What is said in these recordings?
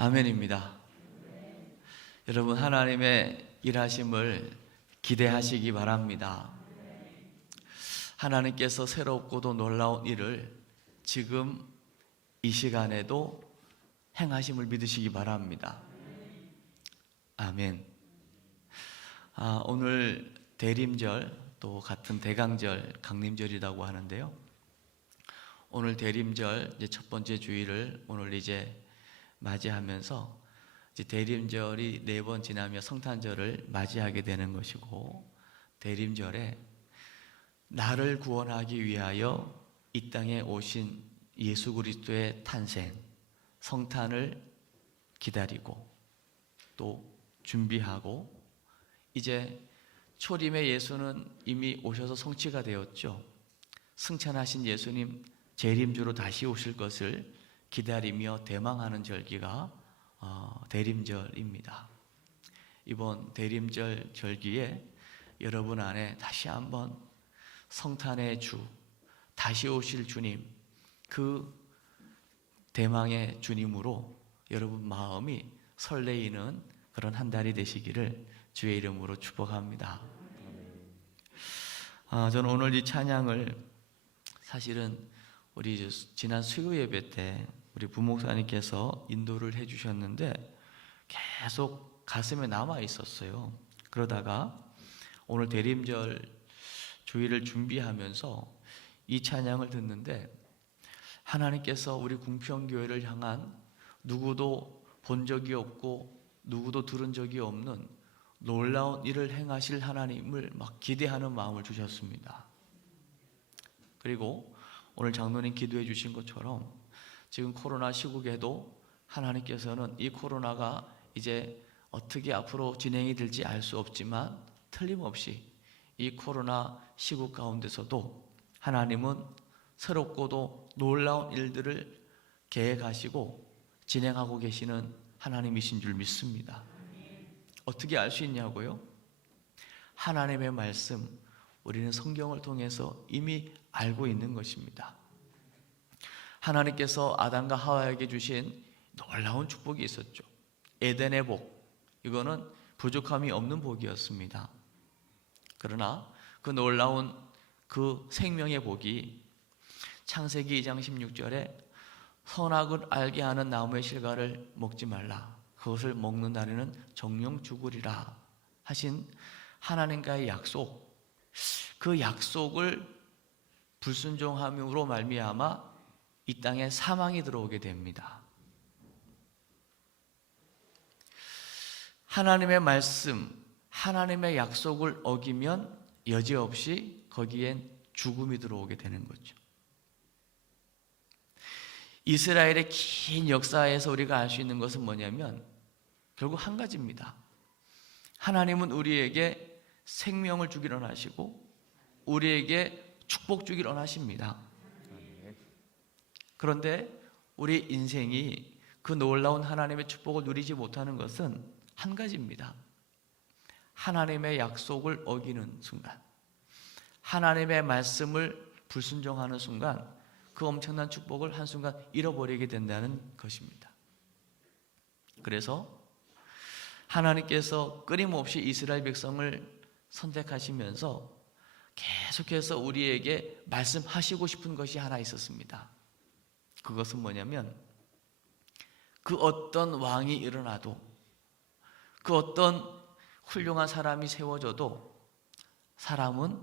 아멘입니다. 여러분, 하나님의 일하심을 기대하시기 바랍니다. 하나님께서 새롭고도 놀라운 일을 지금 이 시간에도 행하심을 믿으시기 바랍니다. 아멘. 오늘 대림절, 또 같은 대강절, 강림절이라고 하는데요. 오늘 대림절 이제 첫 번째 주일을 오늘 이제 맞이하면서 이제 대림절이 4번 지나며 성탄절을 맞이하게 되는 것이고, 대림절에 나를 구원하기 위하여 이 땅에 오신 예수 그리스도의 탄생, 성탄을 기다리고 또 준비하고, 이제 초림의 예수는 이미 오셔서 성취가 되었죠. 승천하신 예수님 재림주로 다시 오실 것을 기다리며 대망하는 절기가 대림절입니다. 이번 대림절 절기에 여러분 안에 다시 한번 성탄의 주, 다시 오실 주님, 그 대망의 주님으로 여러분 마음이 설레이는 그런 한 달이 되시기를 주의 이름으로 축복합니다. 저는 오늘 이 찬양을 사실은 우리 지난 수요 예배 때 우리 부목사님께서 인도를 해주셨는데 계속 가슴에 남아 있었어요. 그러다가 오늘 대림절 주일을 준비하면서 이 찬양을 듣는데, 하나님께서 우리 궁평교회를 향한 누구도 본 적이 없고 누구도 들은 적이 없는 놀라운 일을 행하실 하나님을 막 기대하는 마음을 주셨습니다. 그리고 오늘 장로님 기도해 주신 것처럼 지금 코로나 시국에도 하나님께서는 이 코로나가 이제 어떻게 앞으로 진행이 될지 알 수 없지만 틀림없이 이 코로나 시국 가운데서도 하나님은 새롭고도 놀라운 일들을 계획하시고 진행하고 계시는 하나님이신 줄 믿습니다. 어떻게 알 수 있냐고요? 하나님의 말씀, 우리는 성경을 통해서 이미 알고 있는 것입니다. 하나님께서 아담과 하와에게 주신 놀라운 축복이 있었죠. 에덴의 복, 이거는 부족함이 없는 복이었습니다. 그러나 그 놀라운 그 생명의 복이 창세기 2장 16절에 선악을 알게 하는 나무의 실과를 먹지 말라, 그것을 먹는 날에는 정령 죽으리라 하신 하나님과의 약속, 그 약속을 불순종함으로 말미암아 이 땅에 사망이 들어오게 됩니다. 하나님의 말씀, 하나님의 약속을 어기면 여지없이 거기엔 죽음이 들어오게 되는 거죠. 이스라엘의 긴 역사에서 우리가 알 수 있는 것은 뭐냐면 결국 한 가지입니다. 하나님은 우리에게 생명을 주기로 하시고 우리에게 축복 주기로 하십니다. 그런데 우리 인생이 그 놀라운 하나님의 축복을 누리지 못하는 것은 한 가지입니다. 하나님의 약속을 어기는 순간, 하나님의 말씀을 불순종하는 순간 그 엄청난 축복을 한순간 잃어버리게 된다는 것입니다. 그래서 하나님께서 끊임없이 이스라엘 백성을 선택하시면서 계속해서 우리에게 말씀하시고 싶은 것이 하나 있었습니다. 그것은 뭐냐면 그 어떤 왕이 일어나도, 그 어떤 훌륭한 사람이 세워져도 사람은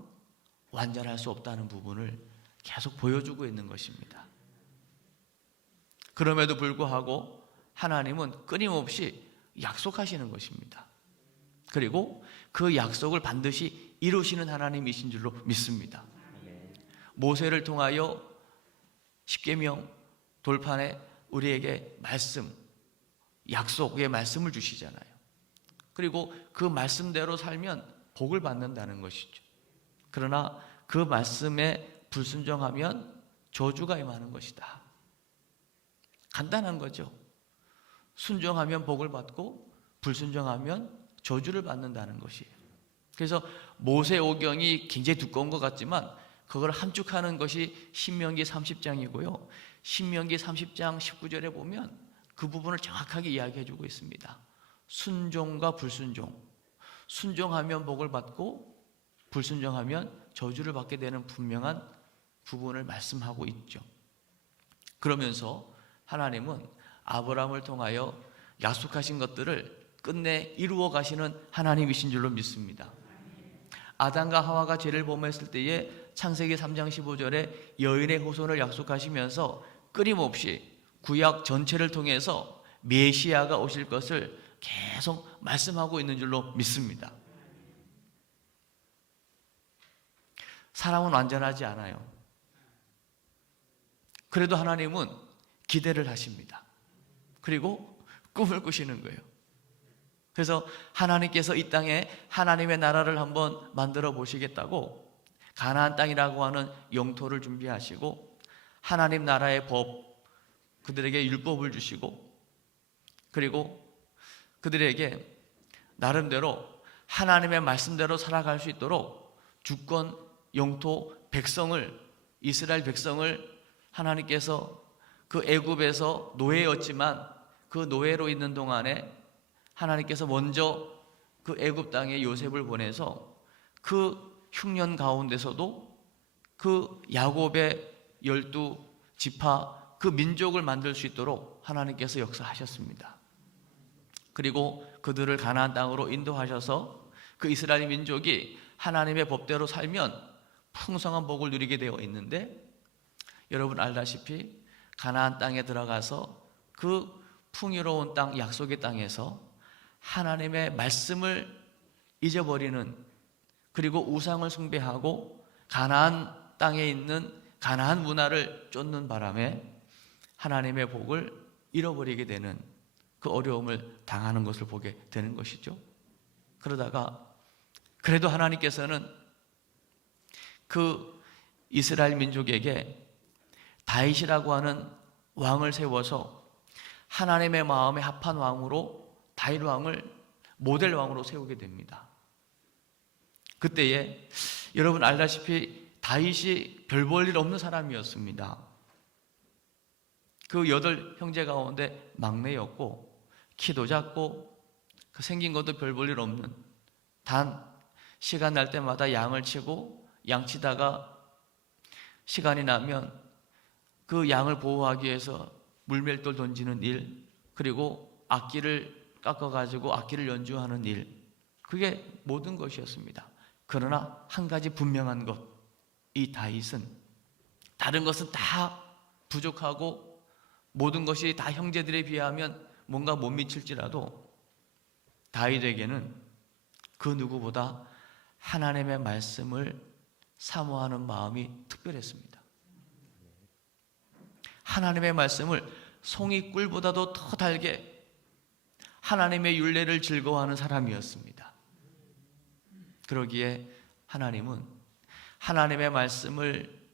완전할 수 없다는 부분을 계속 보여주고 있는 것입니다. 그럼에도 불구하고 하나님은 끊임없이 약속하시는 것입니다. 그리고 그 약속을 반드시 이루시는 하나님이신 줄로 믿습니다. 모세를 통하여 십계명 돌판에 우리에게 말씀, 약속의 말씀을 주시잖아요. 그리고 그 말씀대로 살면 복을 받는다는 것이죠. 그러나 그 말씀에 불순종하면 저주가 임하는 것이다. 간단한 거죠. 순종하면 복을 받고 불순종하면 저주를 받는다는 것이에요. 그래서 모세오경이 굉장히 두꺼운 것 같지만 그걸 함축하는 것이 신명기 30장이고요. 신명기 30장 19절에 보면 그 부분을 정확하게 이야기해 주고 있습니다. 순종과 불순종. 순종하면 복을 받고 불순종하면 저주를 받게 되는 분명한 부분을 말씀하고 있죠. 그러면서 하나님은 아브라함을 통하여 약속하신 것들을 끝내 이루어 가시는 하나님이신 줄로 믿습니다. 아담과 하와가 죄를 범했을 때에 창세기 3장 15절에 여인의 후손을 약속하시면서 끊임없이 구약 전체를 통해서 메시아가 오실 것을 계속 말씀하고 있는 줄로 믿습니다. 사람은 완전하지 않아요. 그래도 하나님은 기대를 하십니다. 그리고 꿈을 꾸시는 거예요. 그래서 하나님께서 이 땅에 하나님의 나라를 한번 만들어 보시겠다고 가나안 땅이라고 하는 영토를 준비하시고 하나님 나라의 법, 그들에게 율법을 주시고 그리고 그들에게 나름대로 하나님의 말씀대로 살아갈 수 있도록 주권, 영토, 백성을, 이스라엘 백성을 하나님께서 그 애굽에서 노예였지만 그 노예로 있는 동안에 하나님께서 먼저 그 애굽 땅에 요셉을 보내서 그 흉년 가운데서도 그 야곱의 12지파 그 민족을 만들 수 있도록 하나님께서 역사하셨습니다. 그리고 그들을 가나안 땅으로 인도하셔서 그 이스라엘 민족이 하나님의 법대로 살면 풍성한 복을 누리게 되어 있는데 여러분 알다시피 가나안 땅에 들어가서 그 풍요로운 땅, 약속의 땅에서 하나님의 말씀을 잊어버리는 그리고 우상을 숭배하고 가나안 땅에 있는 가나안 문화를 쫓는 바람에 하나님의 복을 잃어버리게 되는 그 어려움을 당하는 것을 보게 되는 것이죠. 그러다가 그래도 하나님께서는 그 이스라엘 민족에게 다윗이라고 하는 왕을 세워서 하나님의 마음에 합한 왕으로 다윗 왕을 모델 왕으로 세우게 됩니다. 그때에 여러분 알다시피 다윗이 별 볼 일 없는 사람이었습니다. 그 8 형제 가운데 막내였고 키도 작고 생긴 것도 별 볼 일 없는, 단 시간 날 때마다 양을 치고 양치다가 시간이 나면 그 양을 보호하기 위해서 물맷돌 던지는 일, 그리고 악기를 깎아가지고 악기를 연주하는 일, 그게 모든 것이었습니다. 그러나 한 가지 분명한 것, 이 다윗은 다른 것은 다 부족하고 모든 것이 다 형제들에 비하면 뭔가 못 미칠지라도 다윗에게는 그 누구보다 하나님의 말씀을 사모하는 마음이 특별했습니다. 하나님의 말씀을 송이 꿀보다도 더 달게 하나님의 율례를 즐거워하는 사람이었습니다. 그러기에 하나님은 하나님의 말씀을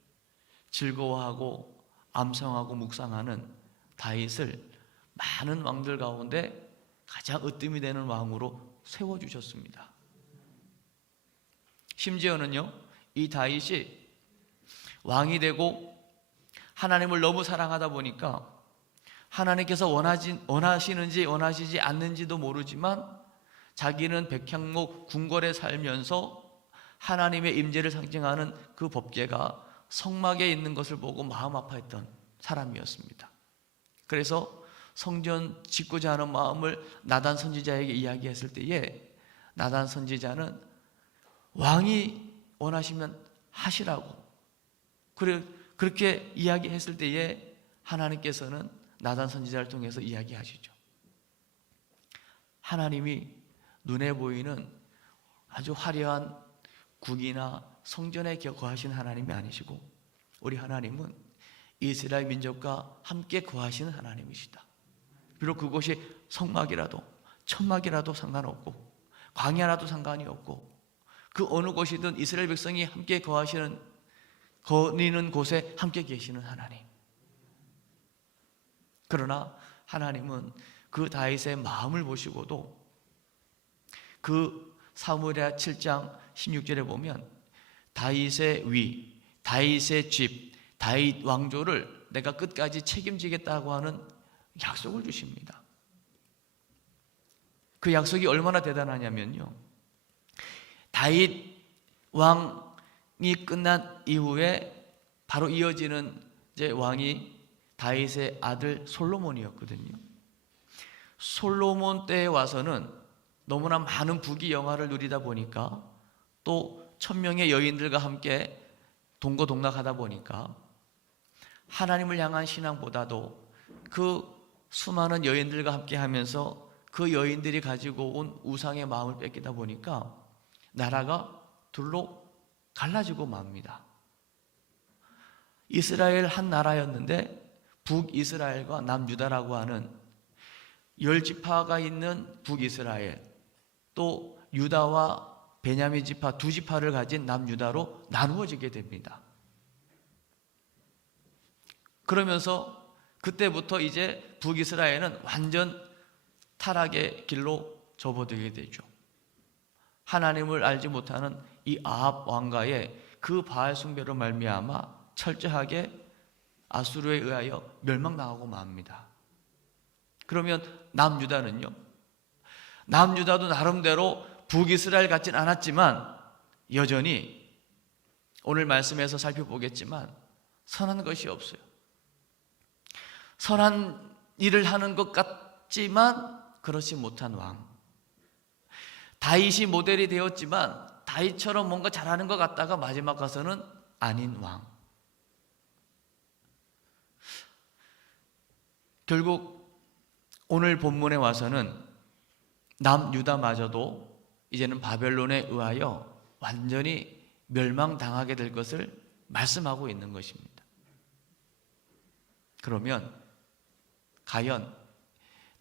즐거워하고 암송하고 묵상하는 다윗을 많은 왕들 가운데 가장 으뜸이 되는 왕으로 세워주셨습니다. 심지어는요, 이 다윗이 왕이 되고 하나님을 너무 사랑하다 보니까 하나님께서 원하시는지 원하시지 않는지도 모르지만 자기는 백향목 궁궐에 살면서 하나님의 임재를 상징하는 그 법궤가 성막에 있는 것을 보고 마음 아파했던 사람이었습니다. 그래서 성전 짓고자 하는 마음을 나단 선지자에게 이야기했을 때에 나단 선지자는 왕이 원하시면 하시라고 그렇게 이야기했을 때에 하나님께서는 나단 선지자를 통해서 이야기하시죠. 하나님이 눈에 보이는 아주 화려한 국이나 성전에 거하시는 하나님이 아니시고 우리 하나님은 이스라엘 민족과 함께 거하시는 하나님이시다. 비록 그곳이 성막이라도 천막이라도 상관없고 광야라도 상관이 없고 그 어느 곳이든 이스라엘 백성이 함께 거니는 곳에 함께 계시는 하나님. 그러나 하나님은 그 다윗의 마음을 보시고도 그 사무엘하 7장 16절에 보면 다윗의 위, 다윗의 집, 다윗 왕조를 내가 끝까지 책임지겠다고 하는 약속을 주십니다. 그 약속이 얼마나 대단하냐면요, 다윗 왕이 끝난 이후에 바로 이어지는 이제 왕이 다윗의 아들 솔로몬이었거든요. 솔로몬 때에 와서는 너무나 많은 부귀영화를 누리다 보니까, 또 1000명의 여인들과 함께 동거동락하다 보니까 하나님을 향한 신앙보다도 그 수많은 여인들과 함께 하면서 그 여인들이 가지고 온 우상의 마음을 뺏기다 보니까 나라가 둘로 갈라지고 맙니다. 이스라엘 한 나라였는데 북이스라엘과 남유다라고 하는 10지파가 있는 북이스라엘, 또 유다와 베냐민 지파 두 지파를 가진 남유다로 나누어지게 됩니다. 그러면서 그때부터 이제 북이스라엘은 완전 타락의 길로 접어들게 되죠. 하나님을 알지 못하는 이 아합 왕가의 그 바알 숭배로 말미암아 철저하게 아수르에 의하여 멸망당하고 맙니다. 그러면 남유다는요? 남유다도 나름대로 북이스라엘 같진 않았지만 여전히 오늘 말씀에서 살펴보겠지만 선한 것이 없어요. 선한 일을 하는 것 같지만 그렇지 못한 왕. 다윗이 모델이 되었지만 다윗처럼 뭔가 잘하는 것 같다가 마지막 가서는 아닌 왕. 결국 오늘 본문에 와서는 남유다마저도 이제는 바벨론에 의하여 완전히 멸망당하게 될 것을 말씀하고 있는 것입니다. 그러면 과연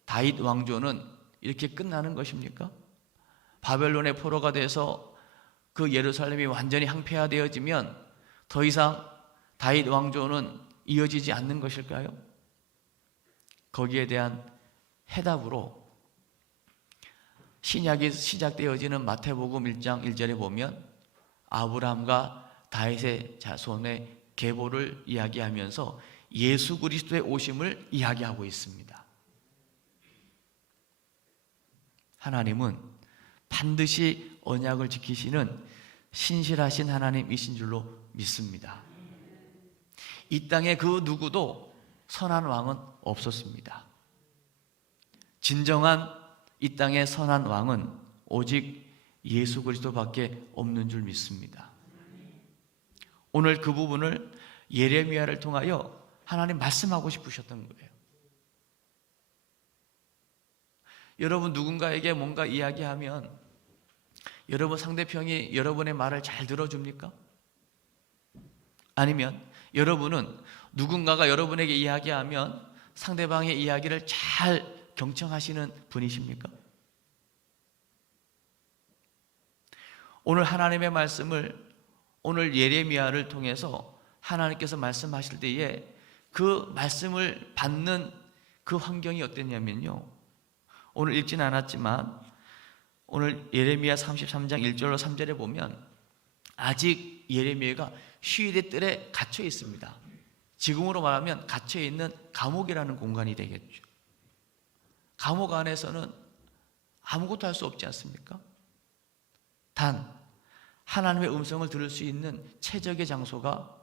다윗 왕조는 이렇게 끝나는 것입니까? 바벨론의 포로가 돼서 그 예루살렘이 완전히 항폐화되어지면 더 이상 다윗 왕조는 이어지지 않는 것일까요? 거기에 대한 해답으로 신약이 시작되어지는 마태복음 1장 1절에 보면 아브라함과 다윗의 자손의 계보를 이야기하면서 예수 그리스도의 오심을 이야기하고 있습니다. 하나님은 반드시 언약을 지키시는 신실하신 하나님이신 줄로 믿습니다. 이 땅에 그 누구도 선한 왕은 없었습니다. 진정한 이 땅의 선한 왕은 오직 예수 그리스도밖에 없는 줄 믿습니다. 오늘 그 부분을 예레미야를 통하여 하나님 말씀하고 싶으셨던 거예요. 여러분 누군가에게 뭔가 이야기하면 여러분 상대편이 여러분의 말을 잘 들어줍니까? 아니면 여러분은 누군가가 여러분에게 이야기하면 상대방의 이야기를 잘 경청하시는 분이십니까? 오늘 하나님의 말씀을 오늘 예레미야를 통해서 하나님께서 말씀하실 때에 그 말씀을 받는 그 환경이 어땠냐면요, 오늘 읽지는 않았지만 오늘 예레미야 33장 1절로 3절에 보면 아직 예레미야가 휴일의 뜰에 갇혀 있습니다. 지금으로 말하면 갇혀 있는 감옥이라는 공간이 되겠죠. 감옥 안에서는 아무것도 할 수 없지 않습니까? 단 하나님의 음성을 들을 수 있는 최적의 장소가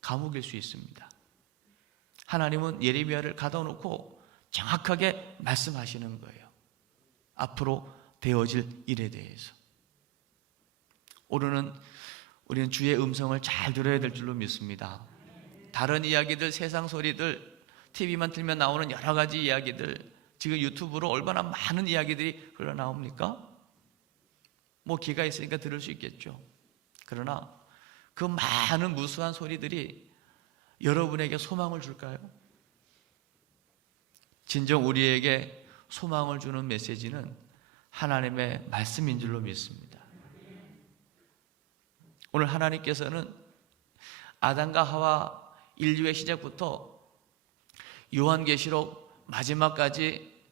감옥일 수 있습니다. 하나님은 예레미야를 가둬 놓고 정확하게 말씀하시는 거예요. 앞으로 되어질 일에 대해서. 오늘은 우리는 주의 음성을 잘 들어야 될 줄로 믿습니다. 다른 이야기들, 세상 소리들, TV만 틀면 나오는 여러 가지 이야기들, 지금 유튜브로 얼마나 많은 이야기들이 흘러나옵니까? 뭐 귀가 있으니까 들을 수 있겠죠. 그러나 그 많은 무수한 소리들이 여러분에게 소망을 줄까요? 진정 우리에게 소망을 주는 메시지는 하나님의 말씀인 줄로 믿습니다. 오늘 하나님께서는 아담과 하와 인류의 시작부터 요한계시록 마지막까지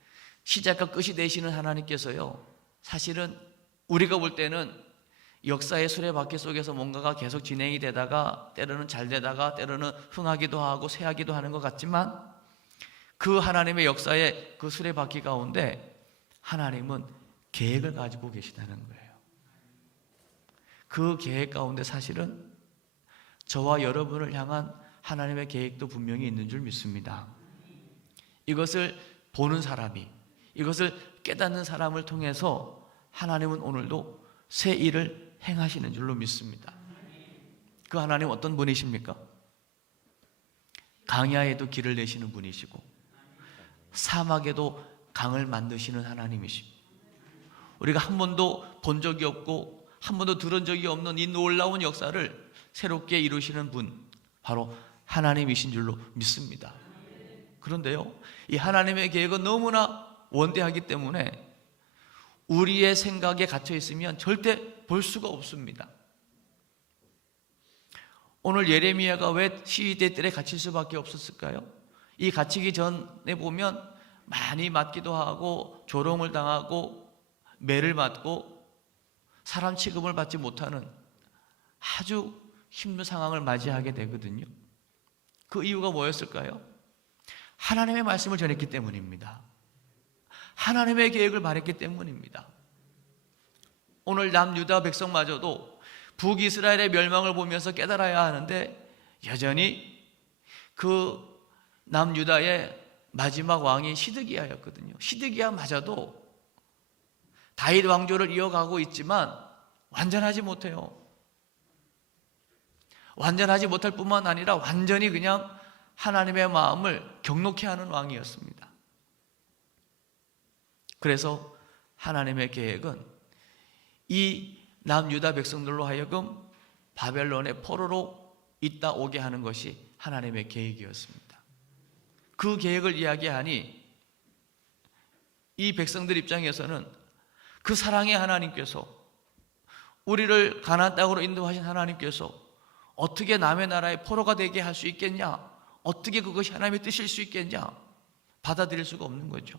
시작과 끝이 되시는 하나님께서요, 사실은 우리가 볼 때는 역사의 수레바퀴 속에서 뭔가가 계속 진행이 되다가 때로는 잘 되다가 때로는 흥하기도 하고 쇠하기도 하는 것 같지만 그 하나님의 역사의 그 수레바퀴 가운데 하나님은 계획을 가지고 계시다는 거예요. 그 계획 가운데 사실은 저와 여러분을 향한 하나님의 계획도 분명히 있는 줄 믿습니다. 이것을 보는 사람이, 이것을 깨닫는 사람을 통해서 하나님은 오늘도 새 일을 행하시는 줄로 믿습니다. 그 하나님 어떤 분이십니까? 강야에도 길을 내시는 분이시고 사막에도 강을 만드시는 하나님이십니다. 우리가 한 번도 본 적이 없고 한 번도 들은 적이 없는 이 놀라운 역사를 새롭게 이루시는 분, 바로 하나님이신 줄로 믿습니다. 그런데요, 이 하나님의 계획은 너무나 원대하기 때문에 우리의 생각에 갇혀 있으면 절대 볼 수가 없습니다. 오늘 예레미야가 왜 시위대 뜰에 갇힐 수밖에 없었을까요? 이 갇히기 전에 보면 많이 맞기도 하고 조롱을 당하고 매를 맞고 사람 취급을 받지 못하는 아주 힘든 상황을 맞이하게 되거든요. 그 이유가 뭐였을까요? 하나님의 말씀을 전했기 때문입니다. 하나님의 계획을 말했기 때문입니다. 오늘 남유다 백성마저도 북이스라엘의 멸망을 보면서 깨달아야 하는데 여전히 그 남유다의 마지막 왕이 시드기야였거든요. 시드기야마저도 다윗 왕조를 이어가고 있지만 완전하지 못해요. 완전하지 못할 뿐만 아니라 완전히 그냥 하나님의 마음을 경록해 하는 왕이었습니다. 그래서 하나님의 계획은 이 남유다 백성들로 하여금 바벨론의 포로로 있다 오게 하는 것이 하나님의 계획이었습니다. 그 계획을 이야기하니 이 백성들 입장에서는 그 사랑의 하나님께서, 우리를 가나안 땅으로 인도하신 하나님께서 어떻게 남의 나라의 포로가 되게 할 수 있겠냐, 어떻게 그것이 하나님의 뜻일 수 있겠냐, 받아들일 수가 없는 거죠.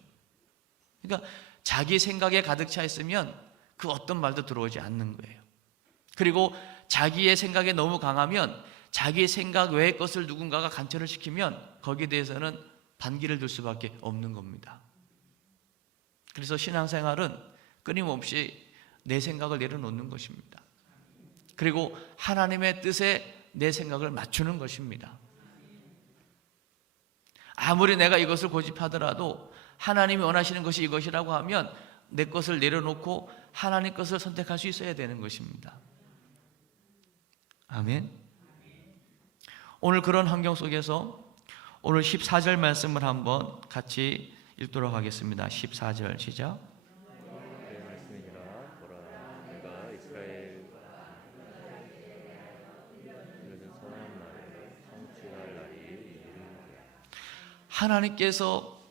그러니까 자기 생각에 가득 차 있으면 그 어떤 말도 들어오지 않는 거예요. 그리고 자기의 생각에 너무 강하면 자기 생각 외의 것을 누군가가 간철을 시키면 거기에 대해서는 반기를 들 수밖에 없는 겁니다. 그래서 신앙생활은 끊임없이 내 생각을 내려놓는 것입니다. 그리고 하나님의 뜻에 내 생각을 맞추는 것입니다. 아무리 내가 이것을 고집하더라도 하나님이 원하시는 것이 이것이라고 하면 내 것을 내려놓고 하나님 것을 선택할 수 있어야 되는 것입니다. 아멘. 오늘 그런 환경 속에서 오늘 14절 말씀을 한번 같이 읽도록 하겠습니다. 14절 시작. 하나님께서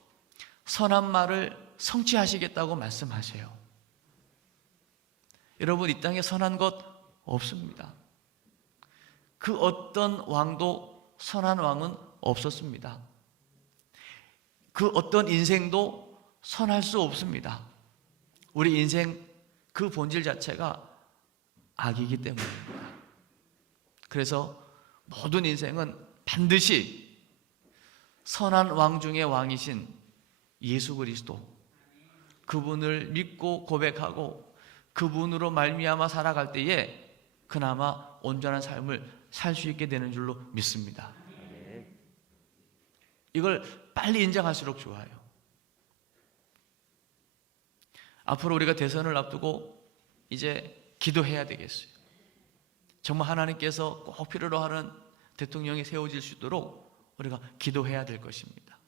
선한 말을 성취하시겠다고 말씀하세요. 여러분, 이 땅에 선한 것 없습니다. 그 어떤 왕도 선한 왕은 없었습니다. 그 어떤 인생도 선할 수 없습니다. 우리 인생 그 본질 자체가 악이기 때문입니다. 그래서 모든 인생은 반드시 선한 왕 중의 왕이신 예수 그리스도, 그분을 믿고 고백하고 그분으로 말미암아 살아갈 때에 그나마 온전한 삶을 살 수 있게 되는 줄로 믿습니다. 이걸 빨리 인정할수록 좋아요. 앞으로 우리가 대선을 앞두고 이제 기도해야 되겠어요. 정말 하나님께서 꼭 필요로 하는 대통령이 세워질 수 있도록 우리가 기도해야 될 것입니다.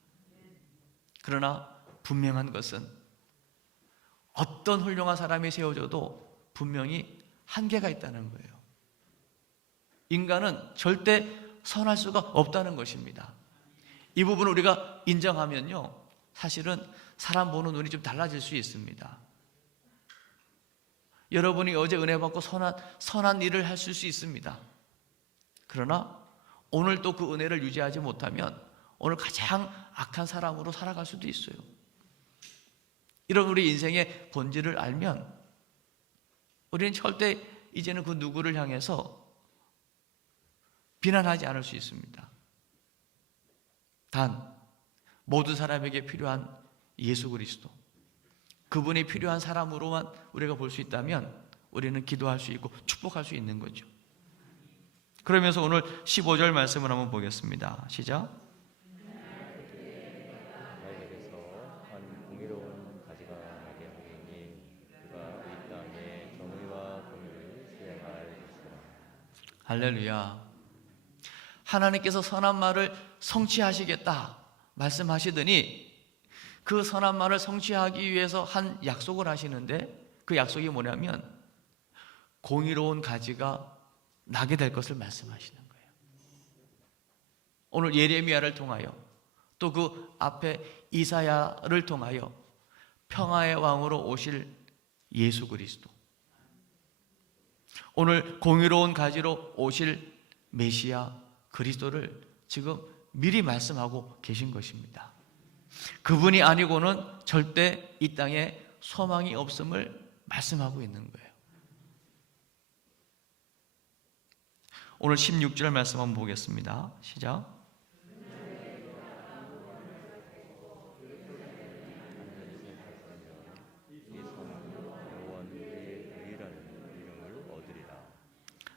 그러나 분명한 것은 어떤 훌륭한 사람이 세워져도 분명히 한계가 있다는 거예요. 인간은 절대 선할 수가 없다는 것입니다. 이 부분을 우리가 인정하면요, 사실은 사람 보는 눈이 좀 달라질 수 있습니다. 여러분이 어제 은혜 받고 선한 일을 하실 수 있습니다. 그러나 오늘 또 그 은혜를 유지하지 못하면 오늘 가장 악한 사람으로 살아갈 수도 있어요. 이런 우리 인생의 본질을 알면 우리는 절대 이제는 그 누구를 향해서 비난하지 않을 수 있습니다. 단 모든 사람에게 필요한 예수 그리스도, 그분이 필요한 사람으로만 우리가 볼 수 있다면 우리는 기도할 수 있고 축복할 수 있는 거죠. 그러면서 오늘 15절 말씀을 한번 보겠습니다. 시작. 나에게서 한 공의로운 가지가 나게 하리니 그가 이 땅에 정의와 공의를 수행할 것이라. 할렐루야. 하나님께서 선한 말을 성취하시겠다 말씀하시더니 그 선한 말을 성취하기 위해서 한 약속을 하시는데, 그 약속이 뭐냐면 공의로운 가지가 나게 될 것을 말씀하시는 거예요. 오늘 예레미야를 통하여 또 그 앞에 이사야를 통하여 평화의 왕으로 오실 예수 그리스도, 오늘 공의로운 가지로 오실 메시아 그리스도를 지금 미리 말씀하고 계신 것입니다. 그분이 아니고는 절대 이 땅에 소망이 없음을 말씀하고 있는 거예요. 오늘 16절 말씀 한번 보겠습니다. 시작.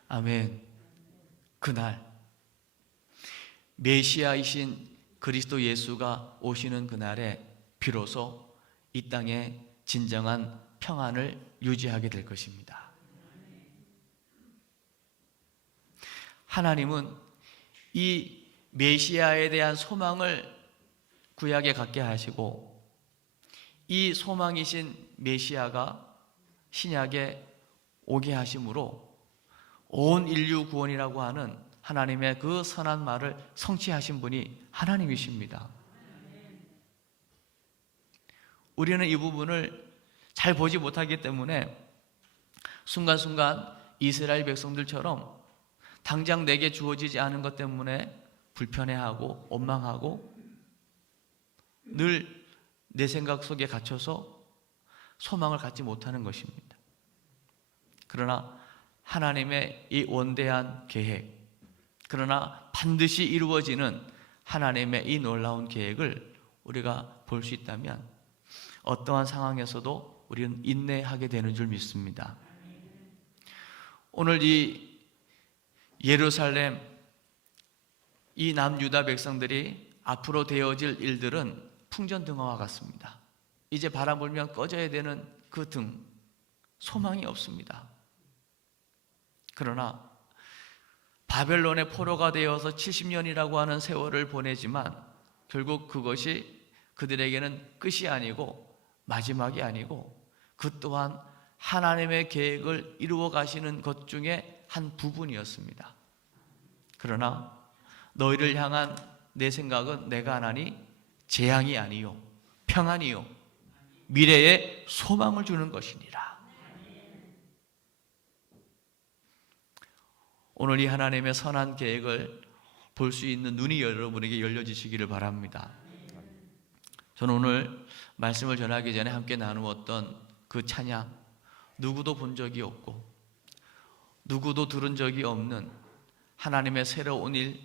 아멘. 그날 메시아이신 그리스도 예수가 오시는 그날에 비로소 이 땅에 진정한 평안을 유지하게 될 것입니다. 하나님은 이 메시아에 대한 소망을 구약에 갖게 하시고, 이 소망이신 메시아가 신약에 오게 하심으로 온 인류 구원이라고 하는 하나님의 그 선한 말을 성취하신 분이 하나님이십니다. 우리는 이 부분을 잘 보지 못하기 때문에 순간순간 이스라엘 백성들처럼 당장 내게 주어지지 않은 것 때문에 불편해하고 원망하고 늘 내 생각 속에 갇혀서 소망을 갖지 못하는 것입니다. 그러나 하나님의 이 원대한 계획, 그러나 반드시 이루어지는 하나님의 이 놀라운 계획을 우리가 볼 수 있다면 어떠한 상황에서도 우리는 인내하게 되는 줄 믿습니다. 오늘 이 예루살렘, 이 남유다 백성들이 앞으로 되어질 일들은 풍전등화와 같습니다. 이제 바람 불면 꺼져야 되는 그 등, 소망이 없습니다. 그러나 바벨론의 포로가 되어서 70년이라고 하는 세월을 보내지만 결국 그것이 그들에게는 끝이 아니고 마지막이 아니고 그 또한 하나님의 계획을 이루어 가시는 것 중에 한 부분이었습니다. 그러나 너희를 향한 내 생각은 내가 하나니 재앙이 아니요 평안이요 미래에 소망을 주는 것이니라. 오늘 이 하나님의 선한 계획을 볼 수 있는 눈이 여러분에게 열려지시기를 바랍니다. 저는 오늘 말씀을 전하기 전에 함께 나누었던 그 찬양, 누구도 본 적이 없고 누구도 들은 적이 없는 하나님의 새로운 일,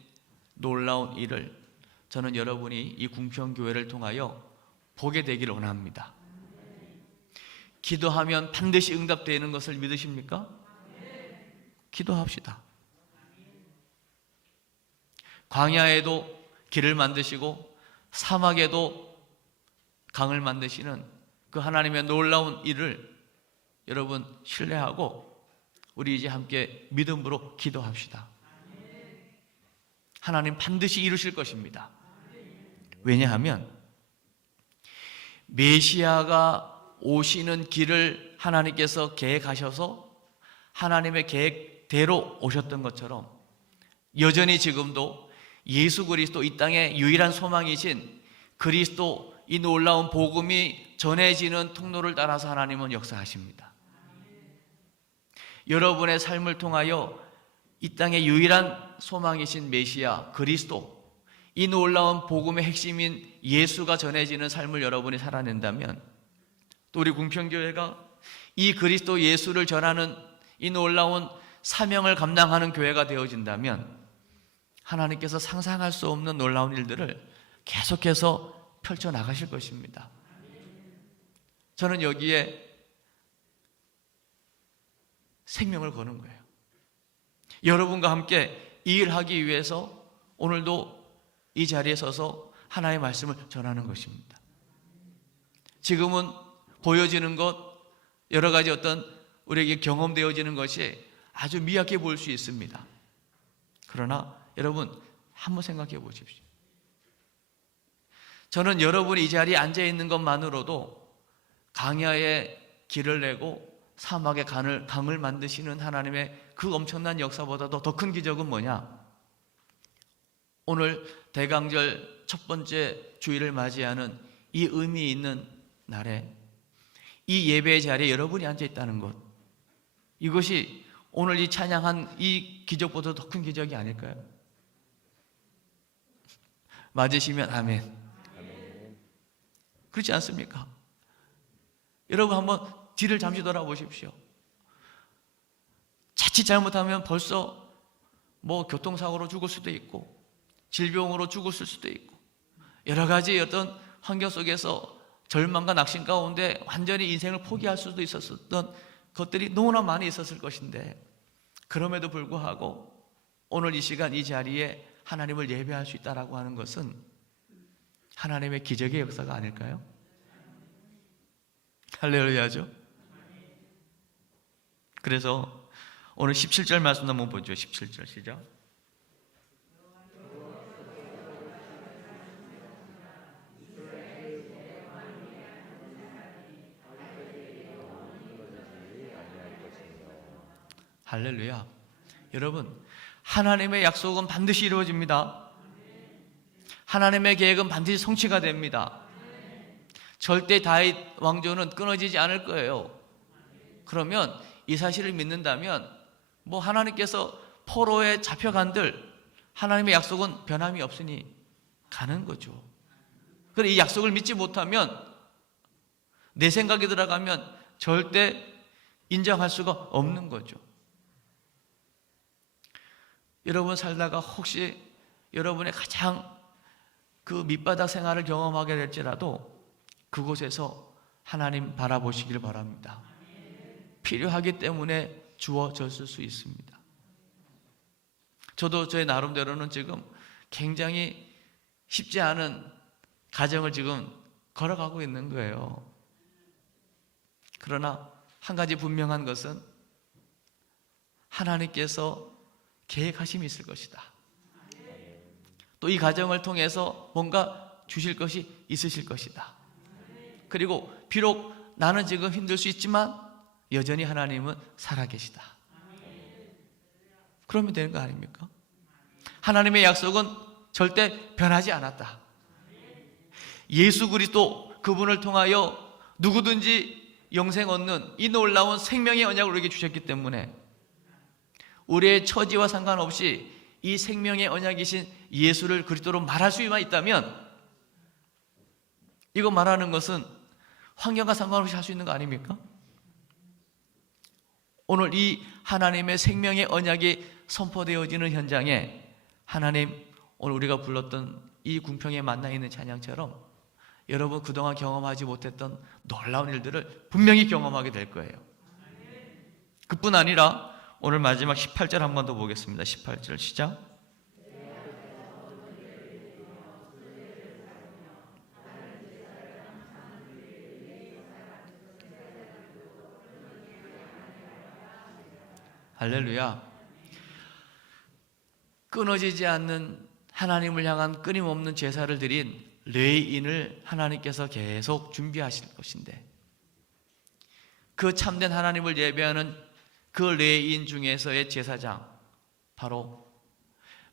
놀라운 일을 저는 여러분이 이 궁평교회를 통하여 보게 되기를 원합니다. 기도하면 반드시 응답되는 것을 믿으십니까? 기도합시다. 광야에도 길을 만드시고 사막에도 강을 만드시는 그 하나님의 놀라운 일을 여러분 신뢰하고 우리 이제 함께 믿음으로 기도합시다. 하나님 반드시 이루실 것입니다. 왜냐하면 메시아가 오시는 길을 하나님께서 계획하셔서 하나님의 계획대로 오셨던 것처럼 여전히 지금도 예수 그리스도, 이 땅의 유일한 소망이신 그리스도, 이 놀라운 복음이 전해지는 통로를 따라서 하나님은 역사하십니다. 여러분의 삶을 통하여 이 땅의 유일한 소망이신 메시아 그리스도, 이 놀라운 복음의 핵심인 예수가 전해지는 삶을 여러분이 살아낸다면, 또 우리 궁평교회가 이 그리스도 예수를 전하는 이 놀라운 사명을 감당하는 교회가 되어진다면 하나님께서 상상할 수 없는 놀라운 일들을 계속해서 펼쳐나가실 것입니다. 저는 여기에 생명을 거는 거예요. 여러분과 함께 이 일을 하기 위해서 오늘도 이 자리에 서서 하나님의 말씀을 전하는 것입니다. 지금은 보여지는 것, 여러 가지 어떤 우리에게 경험되어지는 것이 아주 미약해 보일 수 있습니다. 그러나 여러분 한번 생각해 보십시오. 저는 여러분이 이 자리에 앉아 있는 것만으로도 강야에 길을 내고 사막에 강을 만드시는 하나님의 그 엄청난 역사보다도 더 큰 기적은 뭐냐? 오늘 대강절 첫 번째 주일을 맞이하는 이 의미 있는 날에 이 예배의 자리에 여러분이 앉아 있다는 것, 이것이 오늘 이 찬양한 이 기적보다 더 큰 기적이 아닐까요? 맞으시면 아멘. 그렇지 않습니까? 여러분 한번 뒤를 잠시 돌아보십시오. 자칫 잘못하면 벌써 뭐 교통사고로 죽을 수도 있고 질병으로 죽었을 수도 있고 여러 가지 어떤 환경 속에서 절망과 낙심 가운데 완전히 인생을 포기할 수도 있었던 것들이 너무나 많이 있었을 것인데, 그럼에도 불구하고 오늘 이 시간 이 자리에 하나님을 예배할 수 있다라고 하는 것은 하나님의 기적의 역사가 아닐까요? 할렐루야죠. 그래서 오늘 17절 말씀 한번 보죠. 17절 시작. 할렐루야. 여러분, 하나님의 약속은 반드시 이루어집니다. 하나님의 계획은 반드시 성취가 됩니다. 절대 다윗 왕조는 끊어지지 않을 거예요. 그러면 이 사실을 믿는다면 뭐 하나님께서 포로에 잡혀간들 하나님의 약속은 변함이 없으니 가는 거죠. 그런데 이 약속을 믿지 못하면, 내 생각이 들어가면 절대 인정할 수가 없는 거죠. 여러분 살다가 혹시 여러분의 가장 그 밑바닥 생활을 경험하게 될지라도 그곳에서 하나님 바라보시길 바랍니다. 필요하기 때문에 주어졌을 수 있습니다. 저도 저의 나름대로는 지금 굉장히 쉽지 않은 가정을 지금 걸어가고 있는 거예요. 그러나 한 가지 분명한 것은 하나님께서 계획하심이 있을 것이다. 또 이 가정을 통해서 뭔가 주실 것이 있으실 것이다. 그리고 비록 나는 지금 힘들 수 있지만 여전히 하나님은 살아계시다. 그러면 되는 거 아닙니까? 하나님의 약속은 절대 변하지 않았다. 예수 그리스도 그분을 통하여 누구든지 영생 얻는 이 놀라운 생명의 언약을 우리에게 주셨기 때문에 우리의 처지와 상관없이 이 생명의 언약이신 예수를 그리스도로 말할 수만 있다면, 이거 말하는 것은 환경과 상관없이 할 수 있는 거 아닙니까? 오늘 이 하나님의 생명의 언약이 선포되어지는 현장에 하나님, 오늘 우리가 불렀던 이 궁평에 만나 있는 찬양처럼 여러분 그동안 경험하지 못했던 놀라운 일들을 분명히 경험하게 될 거예요. 그뿐 아니라 오늘 마지막 18절 한 번 더 보겠습니다. 18절 시작. 할렐루야. 끊어지지 않는 하나님을 향한 끊임없는 제사를 드린 레위인을 하나님께서 계속 준비하실 것인데, 그 참된 하나님을 예배하는 그 레위인 중에서의 제사장, 바로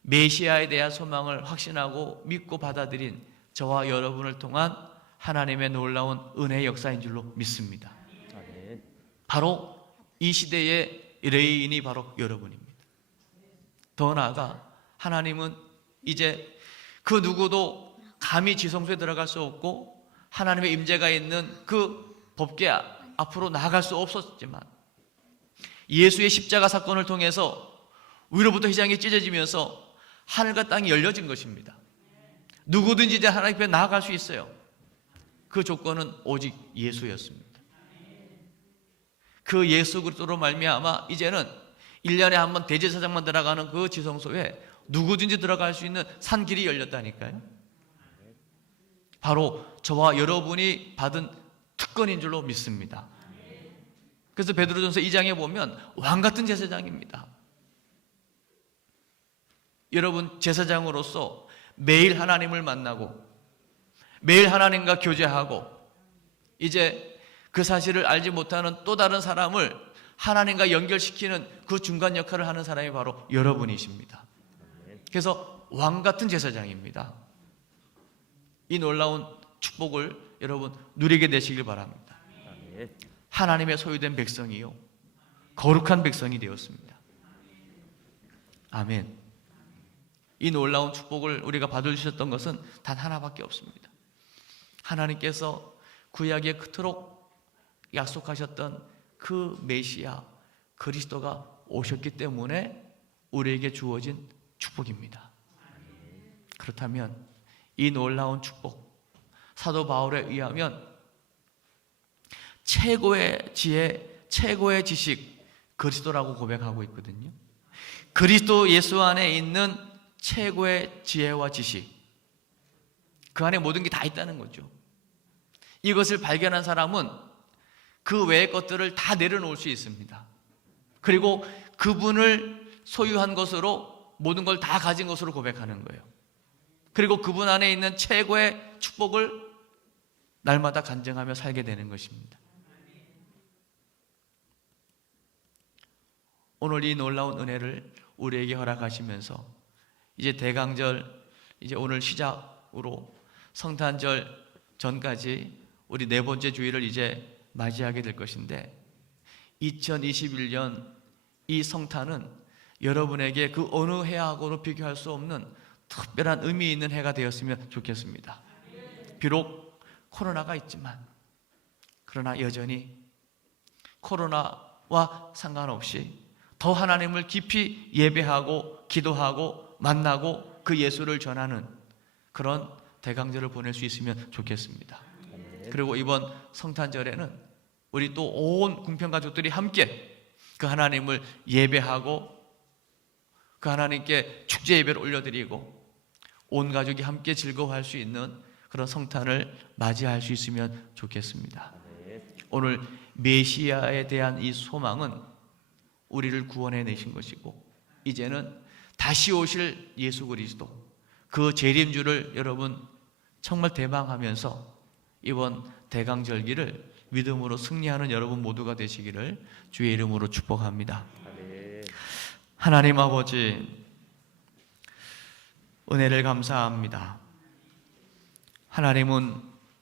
메시아에 대한 소망을 확신하고 믿고 받아들인 저와 여러분을 통한 하나님의 놀라운 은혜의 역사인 줄로 믿습니다. 바로 이 시대의 레위인이 바로 여러분입니다. 더 나아가 하나님은 이제 그 누구도 감히 지성소에 들어갈 수 없고 하나님의 임재가 있는 그 법궤 앞으로 나아갈 수 없었지만, 예수의 십자가 사건을 통해서 위로부터 휘장이 찢어지면서 하늘과 땅이 열려진 것입니다. 누구든지 이제 하나님 앞에 나아갈 수 있어요. 그 조건은 오직 예수였습니다. 그 예수 그리스도로 말미암아 이제는 1년에 한 번 대제사장만 들어가는 그 지성소에 누구든지 들어갈 수 있는 산길이 열렸다니까요. 바로 저와 여러분이 받은 특권인 줄로 믿습니다. 그래서 베드로전서 2장에 보면 왕같은 제사장입니다. 여러분, 제사장으로서 매일 하나님을 만나고 매일 하나님과 교제하고 이제 그 사실을 알지 못하는 또 다른 사람을 하나님과 연결시키는 그 중간 역할을 하는 사람이 바로 여러분이십니다. 그래서 왕같은 제사장입니다. 이 놀라운 축복을 여러분 누리게 되시길 바랍니다. 하나님의 소유된 백성이요, 거룩한 백성이 되었습니다. 아멘. 이 놀라운 축복을 우리가 받으셨던 것은 단 하나밖에 없습니다. 하나님께서 구약에 그토록 약속하셨던 그 메시아 그리스도가 오셨기 때문에 우리에게 주어진 축복입니다. 그렇다면 이 놀라운 축복, 사도 바울에 의하면 최고의 지혜, 최고의 지식 그리스도라고 고백하고 있거든요. 그리스도 예수 안에 있는 최고의 지혜와 지식, 그 안에 모든 게 다 있다는 거죠. 이것을 발견한 사람은 그 외의 것들을 다 내려놓을 수 있습니다. 그리고 그분을 소유한 것으로 모든 걸 다 가진 것으로 고백하는 거예요. 그리고 그분 안에 있는 최고의 축복을 날마다 간증하며 살게 되는 것입니다. 오늘 이 놀라운 은혜를 우리에게 허락하시면서 이제 대강절, 이제 오늘 시작으로 성탄절 전까지 우리 네 번째 주일을 이제 맞이하게 될 것인데, 2021년 이 성탄은 여러분에게 그 어느 해하고도 비교할 수 없는 특별한 의미 있는 해가 되었으면 좋겠습니다. 비록 코로나가 있지만, 그러나 여전히 코로나와 상관없이 더 하나님을 깊이 예배하고 기도하고 만나고 그 예수를 전하는 그런 대강절을 보낼 수 있으면 좋겠습니다. 그리고 이번 성탄절에는 우리 또 온 궁평 가족들이 함께 그 하나님을 예배하고 그 하나님께 축제 예배를 올려드리고 온 가족이 함께 즐거워할 수 있는 그런 성탄을 맞이할 수 있으면 좋겠습니다. 오늘 메시아에 대한 이 소망은 우리를 구원해 내신 것이고, 이제는 다시 오실 예수 그리스도, 그 재림주를 여러분 정말 대망하면서 이번 대강절기를 믿음으로 승리하는 여러분 모두가 되시기를 주의 이름으로 축복합니다. 하나님 아버지, 은혜를 감사합니다. 하나님은